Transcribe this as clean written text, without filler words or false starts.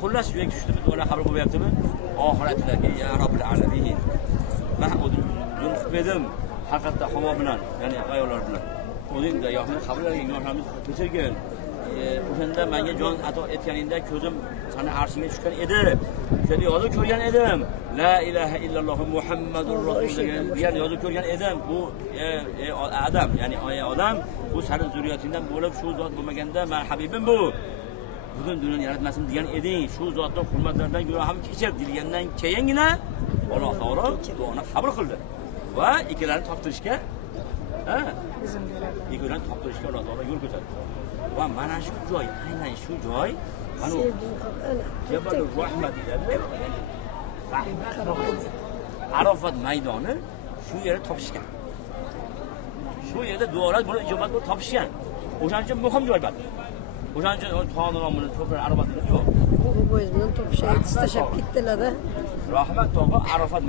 xullas shu kuchli duolar qabul bo'lyaptimi? Oxiratdagi ya Robbil alamin. Men o'zim edim haqiqatda havo bilan, ya'ni ayollar bilan. O'zingda yo'qni qabul qilgan yo'qlarimiz kechirgan. O'shanda menga jon ato etganingda ko'zim sana arshingga tushgan edi. O'shanda yozib ko'rgan edim. La ilaha illalloh Muhammadur rasululloh degan yozib ko'rgan edim. Bu odam, ya'ni odam bu sari zurriyatingdan bo'lib shu zot bo'lmaganda men habibim bu. Butun dunyoni yaratmasin degan eding. Shu zotning hurmatlaridan gunohim kechir degandan keyingina Alloh taolo duoni qabul qildi. Va ikkilarini toptirishga ikkilarini toptirishga Alloh taolo yo'l ko'rsatdi. Va mana shu joy, aynan shu joy mana Jabal Rahmat deyiladi. Arafat maydoni shu yerda topishgan. Shu yerda duolar buni ijobat bo'lib topishgan. O'shaning uchun muhim joy bu. O'shaning uchun tog'ning buni to'g'ri Arafat deyiladi. Bu bo'yiz bilan topishib, istashib ketdilar-da. Rahmat tog'i Arafat